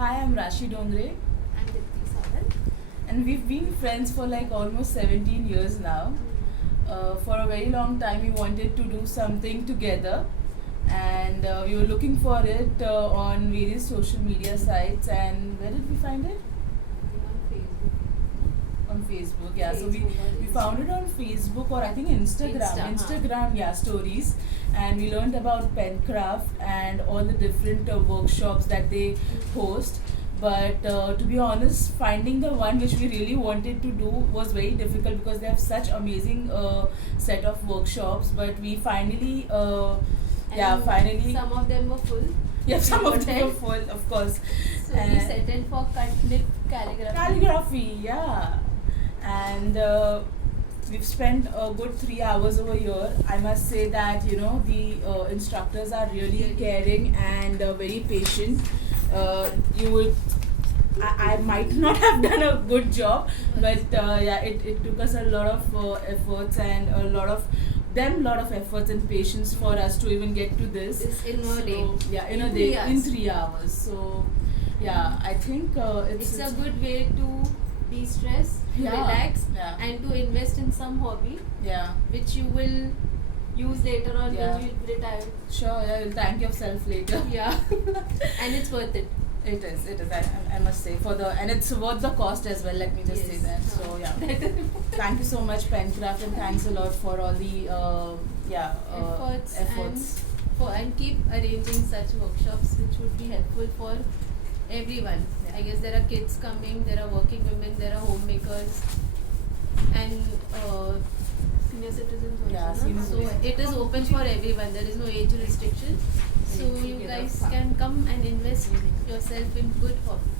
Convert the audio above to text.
Hi, I'm Rashi Dongre, I'm Dipti. and we've been friends for like almost 17 years now. For a very long time, we wanted to do something together, and we were looking for it on various social media sites. And where did we find it? On Facebook, yeah. So we found it on Facebook, or I think Instagram. Instagram, yeah, stories. And we learned about Penkraft and all the different workshops that they host. But to be honest, finding the one which we really wanted to do was very difficult because they have such amazing set of workshops. But we finally, finally. Some of them were full. Yeah, some of them were full, of course. So we settled for Nib Calligraphy. Calligraphy, yeah. And we've spent a good 3 hours over here. I must say that the instructors are really caring and very patient. You would I might not have done a good job, but it took us a lot of efforts and a lot of efforts and patience for us to even get to this. It's in a day. Yeah, in 3 hours. So yeah, I think it's a good way to de-stress, relax, and to invest in some hobby, which you will use later on when you retire. Sure, you'll thank yourself later. Yeah, and it's worth it. It is. I must say and it's worth the cost as well. Let me just say that. So yeah, thank you so much, Penkraft, and thanks a lot for all the efforts. And keep arranging such workshops, which would be helpful for everyone. I guess there are kids coming, there are working women, there are homemakers, and senior citizens also. Yeah, senior so it is open for everyone. There is no age restriction. So you guys can come and invest yourself in good hobby.